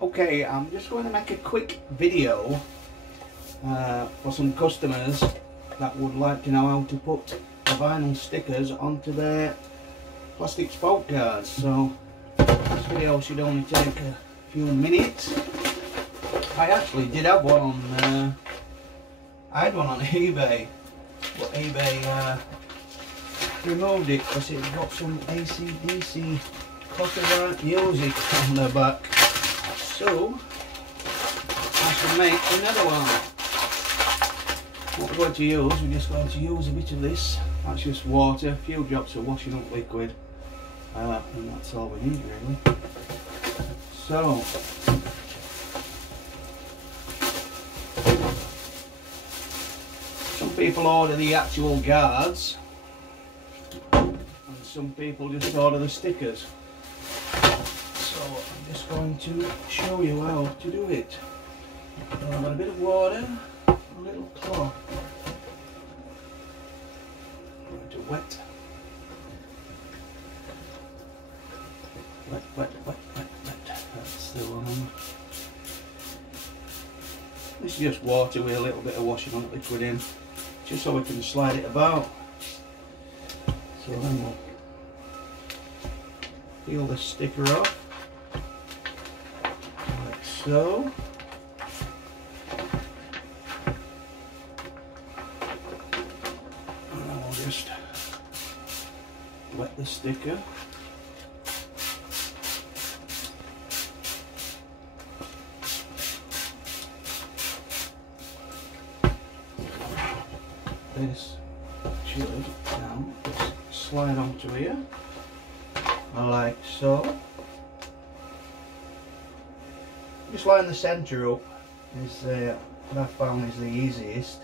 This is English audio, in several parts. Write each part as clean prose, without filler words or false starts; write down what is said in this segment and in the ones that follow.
Okay, I'm just going to make a quick video for some customers that would like to know how to put the vinyl stickers onto their plastic spoke cards. So this video should only take a few minutes. I actually did have one on, I had one on eBay, but eBay removed it because it got some AC/DC copyright music on the back. So I should make another one. What we're going to use, we're just going to use a bit of this. That's just water, a few drops of washing up liquid, and that's all we need really. So some people order the actual guards and some people just order the stickers. So I'm just going to show you how to do it. I've got a bit of water, a little cloth. I'm going to wet. That's the one. This is just water with a little bit of washing up liquid in, just so we can slide it about. So then we'll peel the sticker off. Like so. And then we'll just wet the sticker. This should now just slide onto here, like so. Just line the centre up is what I found is the easiest,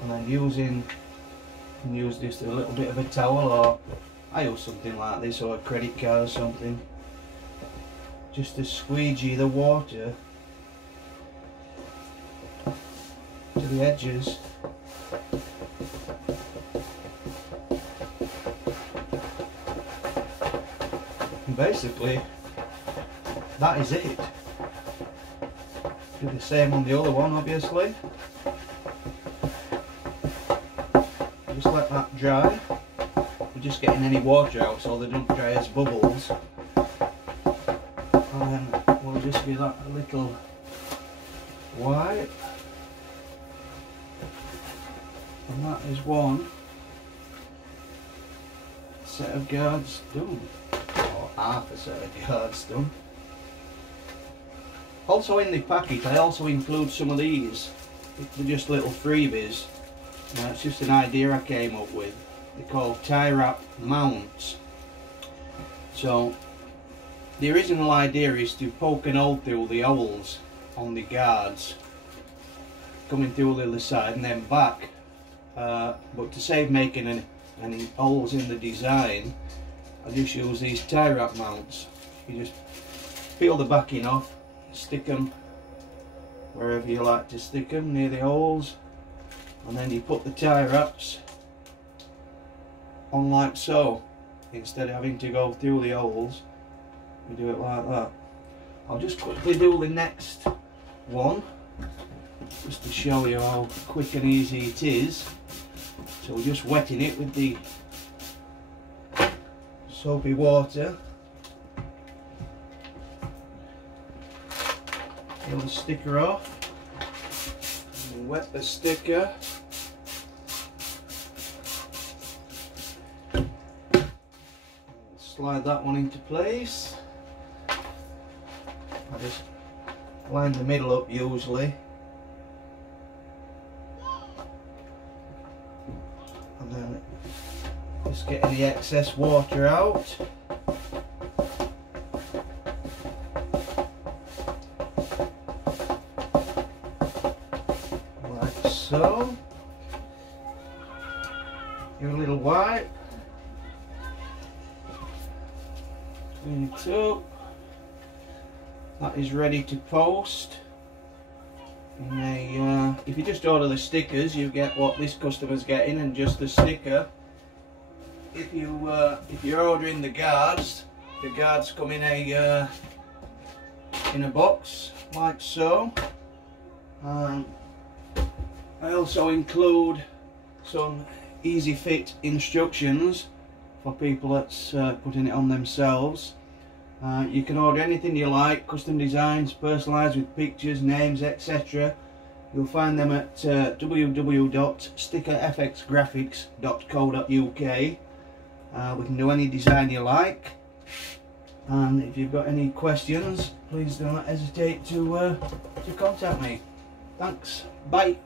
and then you can use just a little bit of a towel, or I use something like this, or a credit card or something, just to squeegee the water to the edges. And basically that is it. Do the same on the other one, obviously. Just let that dry. We're just getting any water out so they don't dry as bubbles, and then we'll just give that a little wipe. And that is one set of guards done, or half a set of guards done. Also in the packet I also include some of these. They're just little freebies. It's just an idea I came up with. They're called tie wrap mounts. So the original idea is to poke an hole through the holes on the guards, coming through the other side and then back. But to save making any holes in the design, I just use these tie wrap mounts. You just peel the backing off, stick them wherever you like to stick them, near the holes, and then you put the tie wraps on like so. Instead of having to go through the holes, you do it like that. I'll just quickly do the next one, just to show you how quick and easy it is. So we're just wetting it with the soapy water. Peel the sticker off and wet the sticker. Slide that one into place. I just line the middle up usually, and then just getting the excess water out. Like so. Give it a little wipe. Clean it up. That is ready to post. If you just order the stickers, you get what this customer's getting and just the sticker. If you're ordering the guards, The guards come in a box like so. I also include some easy fit instructions for people that's putting it on themselves. You can order anything you like, custom designs, personalised with pictures, names, etc. You'll find them at www.stickerfxgraphics.co.uk. We can do any design you like, and if you've got any questions, please don't hesitate to contact me. Thanks, bye.